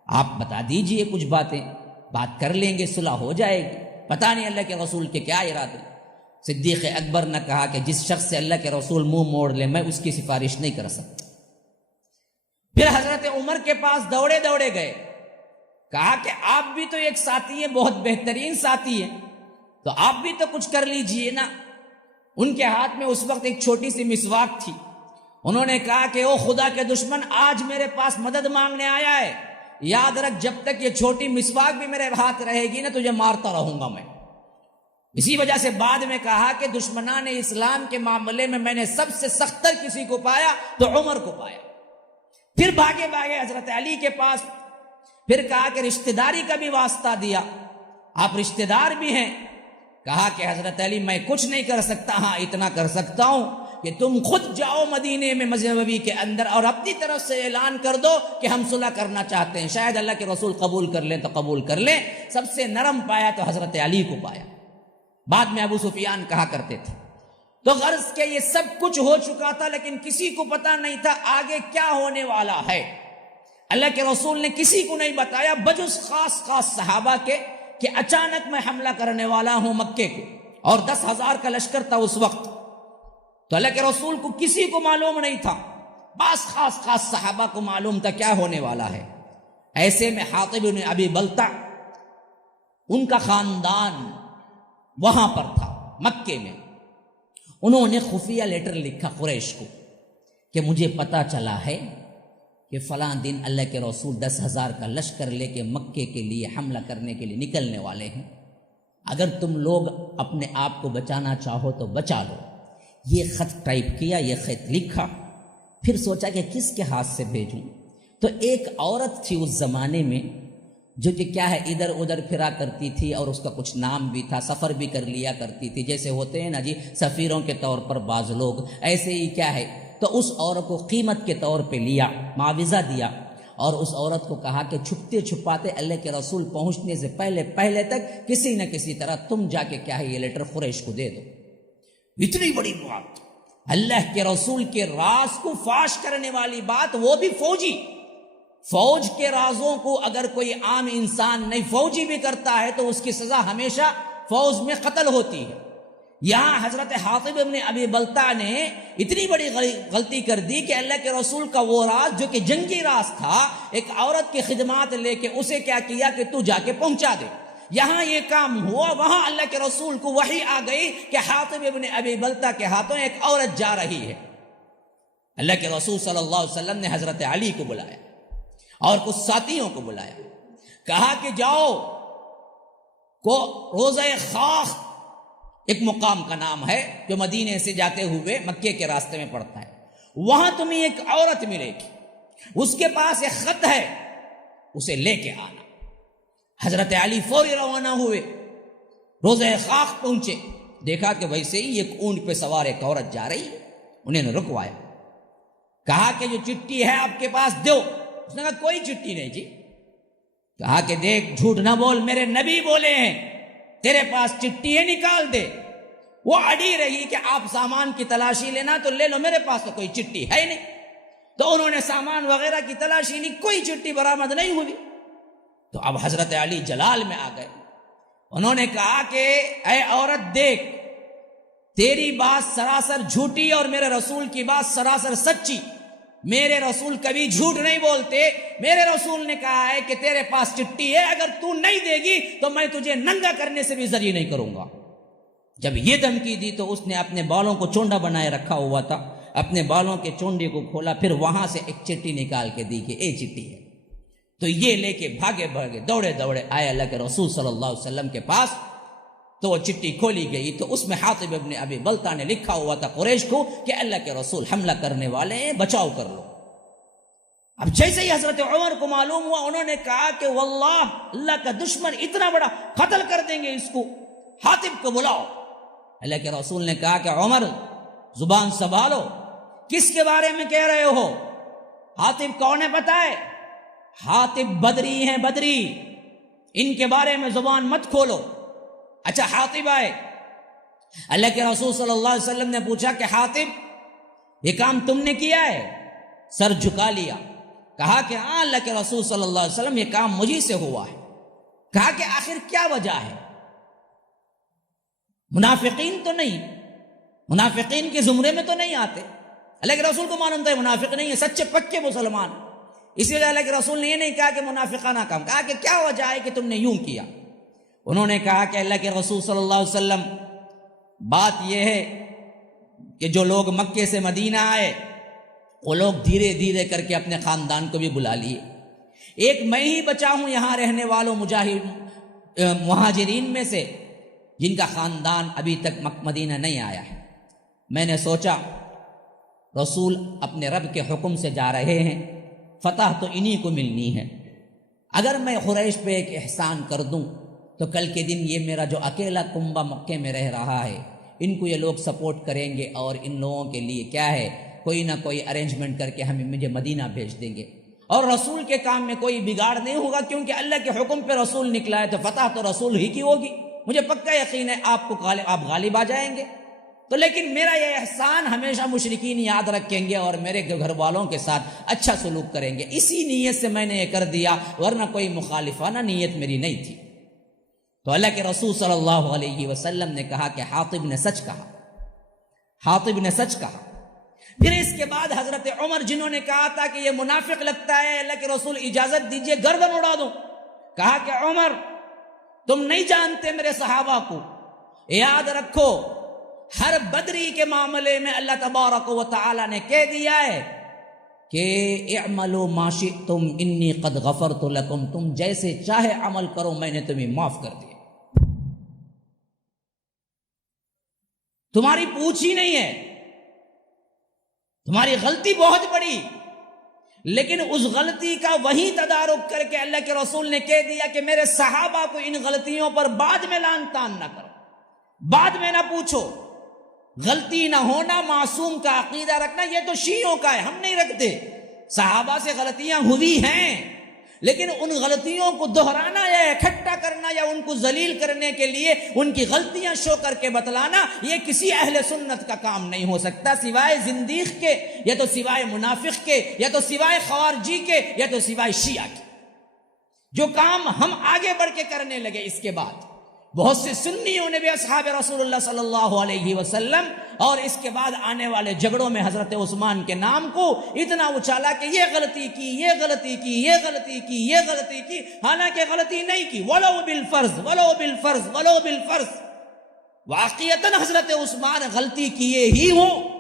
آپ بتا دیجئے کچھ باتیں، بات کر لیں گے، صلح ہو جائے گی۔ پتہ نہیں اللہ کے رسول کے کیا ارادے۔ صدیق اکبر نے کہا کہ جس شخص سے اللہ کے رسول منہ موڑ لے میں اس کی سفارش نہیں کر سکتا۔ پھر حضرت عمر کے پاس دوڑے دوڑے گئے، کہا کہ آپ بھی تو ایک ساتھی ہیں، بہت بہترین ساتھی ہیں، تو آپ بھی تو کچھ کر لیجئے نا۔ ان کے ہاتھ میں اس وقت ایک چھوٹی سی مسواک تھی، انہوں نے کہا کہ او خدا کے دشمن، آج میرے پاس مدد مانگنے آیا ہے، یاد رکھ جب تک یہ چھوٹی مسواک بھی میرے ہاتھ رہے گی نا تجھے مارتا رہوں گا میں۔ اسی وجہ سے بعد میں کہا کہ دشمنان اسلام کے معاملے میں میں نے سب سے سختر کسی کو پایا تو عمر کو پایا۔ پھر بھاگے بھاگے حضرت علی کے پاس، پھر کہا کہ رشتہ داری کا بھی واسطہ دیا، آپ رشتہ دار بھی ہیں۔ کہا کہ حضرت علی میں کچھ نہیں کر سکتا، ہاں اتنا کر سکتا ہوں کہ تم خود جاؤ مدینے میں مسجد نبوی کے اندر اور اپنی طرف سے اعلان کر دو کہ ہم صلح کرنا چاہتے ہیں، شاید اللہ کے رسول قبول کر لیں تو قبول کر لیں۔ سب سے نرم پایا تو حضرت علی کو پایا، بعد میں ابو سفیان کہا کرتے تھے۔ تو غرض کہ یہ سب کچھ ہو چکا تھا لیکن کسی کو پتا نہیں تھا آگے کیا ہونے والا ہے۔ اللہ کے رسول نے کسی کو نہیں بتایا بجز خاص صحابہ کے کہ اچانک میں حملہ کرنے والا ہوں مکے کو، اور 10,000 کا لشکر تھا اس وقت۔ تو اللہ کے رسول کو کسی کو معلوم نہیں تھا، بعض خاص خاص صحابہ کو معلوم تھا کیا ہونے والا ہے۔ ایسے میں حاطب بن ابی بلتع، ان کا خاندان وہاں پر تھا مکے میں، انہوں نے خفیہ لیٹر لکھا قریش کو کہ مجھے پتا چلا ہے کہ فلاں دن اللہ کے رسول 10,000 کا لشکر لے کے مکے کے لیے حملہ کرنے کے لیے نکلنے والے ہیں، اگر تم لوگ اپنے آپ کو بچانا چاہو تو بچا لو۔ یہ خط ٹائپ کیا، یہ خط لکھا، پھر سوچا کہ کس کے ہاتھ سے بھیجوں، تو ایک عورت تھی اس زمانے میں جو کہ کیا ہے ادھر ادھر پھرا کرتی تھی، اور اس کا کچھ نام بھی تھا، سفر بھی کر لیا کرتی تھی، جیسے ہوتے ہیں نا جی سفیروں کے طور پر بعض لوگ، ایسے ہی کیا ہے۔ تو اس عورت کو قیمت کے طور پہ لیا، معاوضہ دیا، اور اس عورت کو کہا کہ چھپتے چھپاتے اللہ کے رسول پہنچنے سے پہلے تک کسی نہ کسی طرح تم جا کے کیا ہے یہ لیٹر قریش کو دے دو۔ اتنی بڑی بات، اللہ کے رسول کے راز کو فاش کرنے والی بات، وہ بھی فوجی۔ فوج کے رازوں کو اگر کوئی عام انسان نہیں، فوجی بھی کرتا ہے تو اس کی سزا ہمیشہ فوج میں قتل ہوتی ہے۔ یہاں حضرت حاطب ابن ابی بلتع نے اتنی بڑی غلطی کر دی کہ اللہ کے رسول کا وہ راز جو کہ جنگی راز تھا، ایک عورت کی خدمات لے کے اسے کیا کیا کہ تو جا کے پہنچا دے۔ یہاں یہ کام ہوا، وہاں اللہ کے رسول کو وحی آ گئی کہ حاطب ابن ابی بلتع کے ہاتھوں ایک عورت جا رہی ہے۔ اللہ کے رسول صلی اللہ علیہ وسلم نے حضرت علی کو بلایا اور کچھ ساتھیوں کو بلایا، کہا کہ جاؤ کو روضہ خاخ، ایک مقام کا نام ہے جو مدینے سے جاتے ہوئے مکے کے راستے میں پڑتا ہے، وہاں تمہیں ایک عورت ملے گی، اس کے پاس ایک خط ہے، اسے لے کے آنا۔ حضرت علی فوری روانہ ہوئے، روضہ خاخ پہنچے، دیکھا کہ ویسے ہی ایک اونٹ پہ سوار ایک عورت جا رہی، انہیں نے رکوایا، کہا کہ جو چٹھی ہے آپ کے پاس دو۔ اس نے کہا کوئی چٹھی نہیں جی۔ کہا کہ دیکھ جھوٹ نہ بول، میرے نبی بولے ہیں تیرے پاس چٹھی ہے، نکال دے۔ وہ اڑی رہی کہ آپ سامان کی تلاشی لینا تو لے لو، میرے پاس تو کوئی چٹھی ہے نہیں۔ تو انہوں نے سامان وغیرہ کی تلاشی لی، کوئی چٹھی برآمد نہیں ہوئی۔ تو اب حضرت علی جلال میں آ گئے، انہوں نے کہا کہ اے عورت دیکھ، تیری بات سراسر جھوٹی اور میرے رسول کی بات سراسر سچی، میرے رسول کبھی جھوٹ نہیں بولتے۔ میرے رسول نے کہا ہے کہ تیرے پاس چٹھی ہے، اگر تو نہیں دے گی تو میں تجھے ننگا کرنے سے بھی ذریعہ نہیں کروں گا۔ جب یہ دھمکی دی تو اس نے اپنے بالوں کو چونڈا بنائے رکھا ہوا تھا، اپنے بالوں کے چونڈے کو کھولا، پھر وہاں سے ایک چٹھی نکال کے دی کہ اے چٹھی ہے۔ تو یہ لے کے بھاگے دوڑے آئے اللہ کے رسول صلی اللہ علیہ وسلم کے پاس، تو وہ چٹھی کھولی گئی تو اس میں حاطب ابن ابی بلتع نے لکھا ہوا تھا قریش کو کہ اللہ کے رسول حملہ کرنے والے ہیں، بچاؤ کر لو۔ اب جیسے ہی حضرت عمر کو معلوم ہوا، انہوں نے کہا کہ واللہ اللہ کا دشمن اتنا بڑا قتل کر دیں گے، اس کو حاطب کو بلاؤ۔ اللہ کے رسول نے کہا کہ عمر زبان سنبھالو، کس کے بارے میں کہہ رہے ہو؟ حاطب کون ہے پتہ ہے؟ حاطب بدری ہیں، بدری، ان کے بارے میں زبان مت کھولو۔ اچھا حاطب آئے، اللہ کے رسول صلی اللہ علیہ وسلم نے پوچھا کہ حاطب یہ کام تم نے کیا ہے؟ سر جھکا لیا، کہا کہ ہاں اللہ کے رسول صلی اللہ علیہ وسلم یہ کام مجھی سے ہوا ہے۔ کہا کہ آخر کیا وجہ ہے؟ منافقین تو نہیں، منافقین کے زمرے میں تو نہیں آتے، اللہ کے رسول کو معلوم تھا منافق نہیں ہے، سچے پکے مسلمان، اسی وجہ اللہ کے رسول نے یہ نہیں کہا کہ منافقانہ کام، کہا کہ کیا وجہ ہے کہ تم نے یوں کیا؟ انہوں نے کہا کہ اللہ کے رسول صلی اللہ علیہ وسلم بات یہ ہے کہ جو لوگ مکے سے مدینہ آئے وہ لوگ دھیرے دھیرے کر کے اپنے خاندان کو بھی بلا لیے، ایک میں ہی بچا ہوں یہاں رہنے والوں مہاجرین میں سے جن کا خاندان ابھی تک مدینہ نہیں آیا ہے۔ میں نے سوچا رسول اپنے رب کے حکم سے جا رہے ہیں، فتح تو انہی کو ملنی ہے، اگر میں قریش پہ ایک احسان کر دوں تو کل کے دن یہ میرا جو اکیلا کنبہ مکے میں رہ رہا ہے ان کو یہ لوگ سپورٹ کریں گے اور ان لوگوں کے لیے کیا ہے کوئی نہ کوئی ارینجمنٹ کر کے مجھے مدینہ بھیج دیں گے، اور رسول کے کام میں کوئی بگاڑ نہیں ہوگا، کیونکہ اللہ کے حکم پہ رسول نکلا ہے تو فتح تو رسول ہی کی ہوگی، مجھے پکا یقین ہے آپ غالب آ جائیں گے۔ تو لیکن میرا یہ احسان ہمیشہ مشرکین یاد رکھیں گے اور میرے گھر والوں کے ساتھ اچھا سلوک کریں گے، اسی نیت سے میں نے یہ کر دیا، ورنہ کوئی مخالفانہ نیت میری نہیں تھی۔ تو اللہ کے رسول صلی اللہ علیہ وسلم نے کہا کہ حاطب نے سچ کہا۔ حاطب نے سچ کہا. پھر اس کے بعد حضرت عمر جنہوں نے کہا تھا کہ یہ منافق لگتا ہے, اللہ کے رسول اجازت دیجئے گردن اڑا دو, کہا کہ عمر تم نہیں جانتے میرے صحابہ کو, یاد رکھو ہر بدری کے معاملے میں اللہ تبارک و تعالی نے کہہ دیا ہے کہ اعملوا ما شئتم انی قد غفرت لکم, تم جیسے چاہے عمل کرو میں نے تمہیں معاف کر دیا. تمہاری پوچھ ہی نہیں ہے, تمہاری غلطی بہت بڑی, لیکن اس غلطی کا وہی تدارک کر کے اللہ کے رسول نے کہہ دیا کہ میرے صحابہ کو ان غلطیوں پر بعد میں لعن طعن نہ کرو, بعد میں نہ پوچھو. غلطی نہ ہونا, معصوم کا عقیدہ رکھنا, یہ تو شیعوں کا ہے, ہم نہیں رکھتے. صحابہ سے غلطیاں ہوئی ہیں, لیکن ان غلطیوں کو دہرانا یا اکٹھا کرنا یا ان کو ذلیل کرنے کے لیے ان کی غلطیاں شو کر کے بتلانا, یہ کسی اہل سنت کا کام نہیں ہو سکتا سوائے زندیق کے, یا تو سوائے منافق کے, یا تو سوائے خوارجی کے, یا تو سوائے شیعہ کے. جو کام ہم آگے بڑھ کے کرنے لگے اس کے بعد بہت سے سنیوں نے بھی اصحاب رسول اللہ صلی اللہ علیہ وسلم اور اس کے بعد آنے والے جھگڑوں میں حضرت عثمان کے نام کو اتنا اچالا کہ یہ غلطی کی, یہ غلطی کی, یہ غلطی کی, یہ غلطی کی, حالانکہ غلطی نہیں کی. ولو بالفرض, ولو بالفرض, ولو بالفرض. واقعتاً حضرت عثمان غلطی کیے ہی ہوں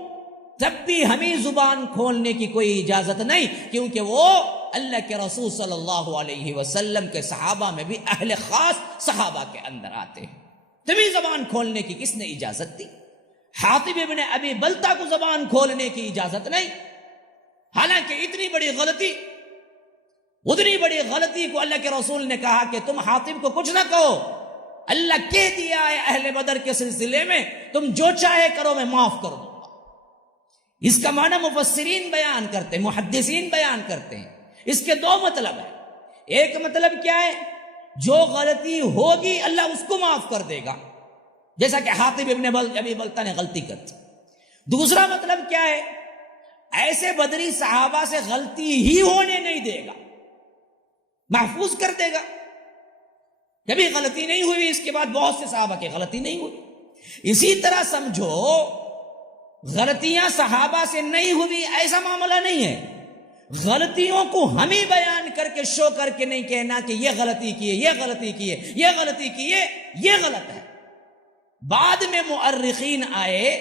تب بھی ہمیں زبان کھولنے کی کوئی اجازت نہیں, کیونکہ وہ اللہ کے رسول صلی اللہ علیہ وسلم کے صحابہ میں بھی اہل خاص صحابہ کے اندر آتے ہیں. تمہیں زبان کھولنے کی کس نے اجازت دی؟ حاطب ابن ابی بلتا کو زبان کھولنے کی اجازت نہیں, حالانکہ اتنی بڑی غلطی کو اللہ کے رسول نے کہا کہ تم حاطب کو کچھ نہ کہو, اللہ کہہ دیا ہے اہل بدر کے سلسلے میں تم جو چاہے کرو میں معاف کر دوں گا. اس کا معنی مفسرین بیان کرتے ہیں, محدثین بیان کرتے ہیں. اس کے دو مطلب ہیں. ایک مطلب کیا ہے, جو غلطی ہوگی اللہ اس کو معاف کر دے گا, جیسا کہ حاطب ابن ابی بلتا نے غلطی کر دی. دوسرا مطلب کیا ہے, ایسے بدری صحابہ سے غلطی ہی ہونے نہیں دے گا, محفوظ کر دے گا. کبھی غلطی نہیں ہوئی, اس کے بعد بہت سے صحابہ کی غلطی نہیں ہوئی. اسی طرح سمجھو غلطیاں صحابہ سے نہیں ہوئی ایسا معاملہ نہیں ہے. غلطیوں کو ہمیں بیان کر کے شو کر کے نہیں کہنا کہ یہ غلطی کیے, یہ غلطی کیے, یہ غلطی کیے, یہ غلط ہے. بعد میں مؤرخین آئے,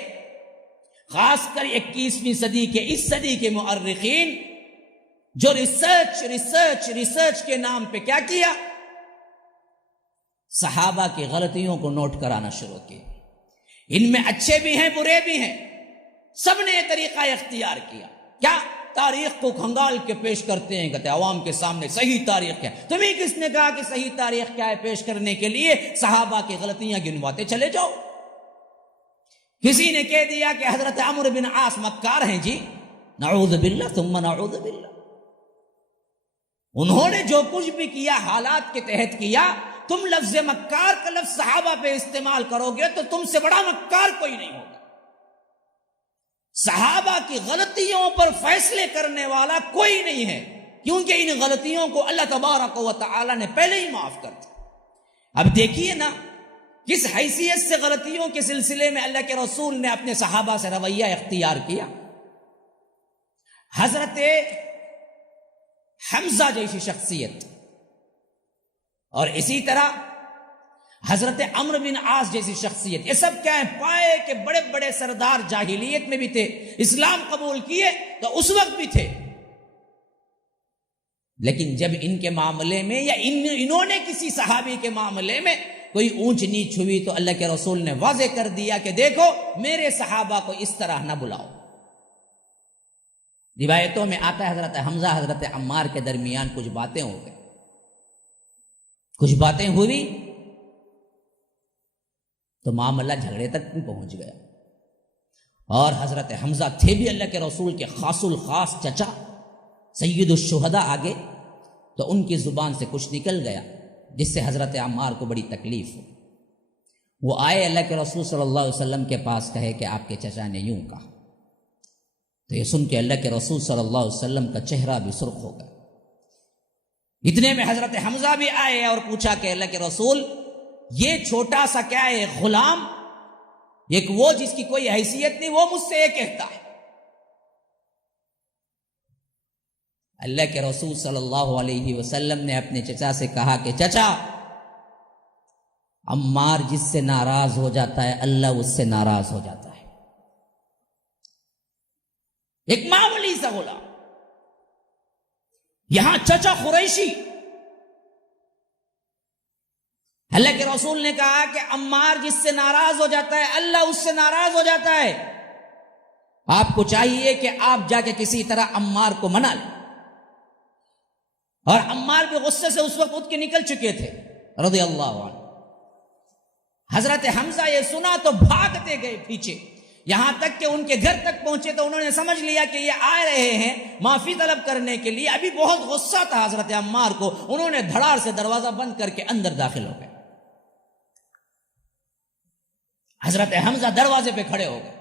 خاص کر 21ویں صدی کے اس صدی کے مؤرخین, جو ریسرچ کے نام پہ کیا کیا, صحابہ کی غلطیوں کو نوٹ کرانا شروع کیا. ان میں اچھے بھی ہیں برے بھی ہیں, سب نے یہ طریقہ اختیار کیا. کیا تاریخ کو کھنگال کے پیش کرتے ہیں, کہتے ہیں عوام کے سامنے صحیح تاریخ کیا. تمہیں کس نے کہا کہ صحیح تاریخ کیا ہے پیش کرنے کے لیے صحابہ کی غلطیاں گنواتے چلے جاؤ. کسی نے کہہ دیا کہ حضرت عمرو بن عاص مکار ہیں, جی نعوذ باللہ ثم نعوذ باللہ. انہوں نے جو کچھ بھی کیا حالات کے تحت کیا. تم لفظ مکار کا لفظ صحابہ پہ استعمال کرو گے تو تم سے بڑا مکار کوئی نہیں ہوگا. صحابہ کی غلطیوں پر فیصلے کرنے والا کوئی نہیں ہے, کیونکہ ان غلطیوں کو اللہ تبارک و تعالی نے پہلے ہی معاف کر دیا. اب دیکھیے نا کس حیثیت سے غلطیوں کے سلسلے میں اللہ کے رسول نے اپنے صحابہ سے رویہ اختیار کیا. حضرت حمزہ جیسی شخصیت اور اسی طرح حضرت عمرو بن عاص جیسی شخصیت, یہ سب کیا ہیں, پائے کہ بڑے بڑے سردار جاہلیت میں بھی تھے, اسلام قبول کیے تو اس وقت بھی تھے, لیکن جب ان کے معاملے میں یا انہوں نے کسی صحابی کے معاملے میں کوئی اونچ نیچ ہوئی تو اللہ کے رسول نے واضح کر دیا کہ دیکھو میرے صحابہ کو اس طرح نہ بلاؤ. روایتوں میں آتا ہے حضرت حمزہ حضرت عمار کے درمیان کچھ باتیں ہو گئی, کچھ باتیں ہوئی تو معاملہ جھگڑے تک بھی پہنچ گیا. اور حضرت حمزہ تھے بھی اللہ کے رسول کے خاص الخاص چچا, سید الشہداء آگے, تو ان کی زبان سے کچھ نکل گیا جس سے حضرت عمار کو بڑی تکلیف ہو. وہ آئے اللہ کے رسول صلی اللہ علیہ وسلم کے پاس, کہے کہ آپ کے چچا نے یوں کہا. تو یہ سن کے اللہ کے رسول صلی اللہ علیہ وسلم کا چہرہ بھی سرخ ہو گیا. اتنے میں حضرت حمزہ بھی آئے اور پوچھا کہ اللہ کے رسول یہ چھوٹا سا کیا ہے غلام ایک وہ جس کی کوئی حیثیت نہیں، وہ مجھ سے یہ کہتا ہے۔ اللہ کے رسول صلی اللہ علیہ وسلم نے اپنے چچا سے کہا کہ چچا، عمار جس سے ناراض ہو جاتا ہے اللہ اس سے ناراض ہو جاتا ہے۔ ایک معمولی سا غلام، یہاں چچا قریشی، اللہ کے رسول نے کہا کہ عمار جس سے ناراض ہو جاتا ہے اللہ اس سے ناراض ہو جاتا ہے۔ آپ کو چاہیے کہ آپ جا کے کسی طرح عمار کو منا لیں، اور عمار بھی غصے سے اس وقت اٹھ کے نکل چکے تھے رضی اللہ عنہ۔ حضرت حمزہ یہ سنا تو بھاگتے گئے پیچھے، یہاں تک کہ ان کے گھر تک پہنچے تو انہوں نے سمجھ لیا کہ یہ آ رہے ہیں معافی طلب کرنے کے لیے۔ ابھی بہت غصہ تھا حضرت عمار کو، انہوں نے دھڑاڑ سے دروازہ بند کر کے اندر داخل ہو گئے۔ حضرت حمزہ دروازے پہ کھڑے ہو گئے،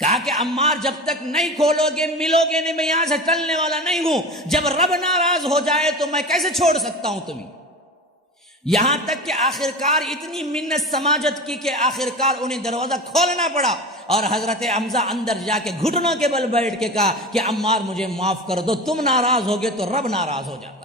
کہا کہ عمار جب تک نہیں کھولو گے ملو گے نہیں، میں یہاں سے چلنے والا نہیں ہوں۔ جب رب ناراض ہو جائے تو میں کیسے چھوڑ سکتا ہوں تمہیں؟ یہاں تک کہ آخرکار اتنی منت سماجت کی کہ آخرکار انہیں دروازہ کھولنا پڑا، اور حضرت حمزہ اندر جا کے گھٹنوں کے بل بیٹھ کے کہا کہ عمار مجھے معاف کر دو، تم ناراض ہوگے تو رب ناراض ہو جاتا ہے۔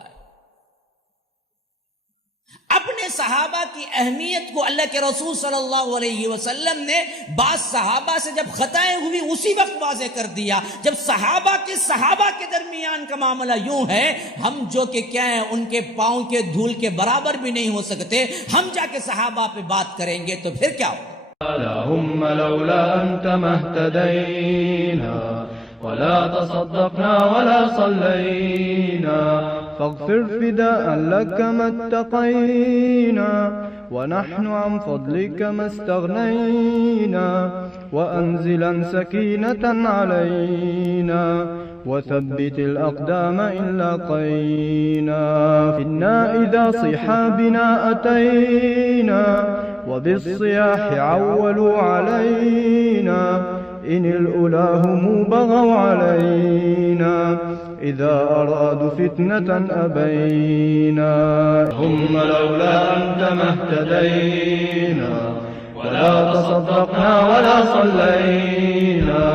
اپنے صحابہ کی اہمیت کو اللہ کے رسول صلی اللہ علیہ وسلم نے بعض صحابہ سے جب خطائیں ہوئی اسی وقت واضح کر دیا۔ جب صحابہ کے درمیان کا معاملہ یوں ہے، ہم جو کہ کیا ہیں ان کے پاؤں کے دھول کے برابر بھی نہیں ہو سکتے، ہم جا کے صحابہ پہ بات کریں گے تو پھر کیا ہوگا؟ اللهم لولا أنت ما اهتدينا ولا تصدقنا ولا صلينا فاغفر فداء لك ما اتقينا ونحن عن فضلك ما استغنينا وأنزلا سكينة علينا وثبت الأقدام إن لاقينا إنا إذا صحابنا أتينا وبالصياح عولوا علينا إن الأولى هم بغوا علينا إذا أرادوا فتنة أبينا هم لولا أنت ما اهتدينا ولا تصدقنا ولا صلينا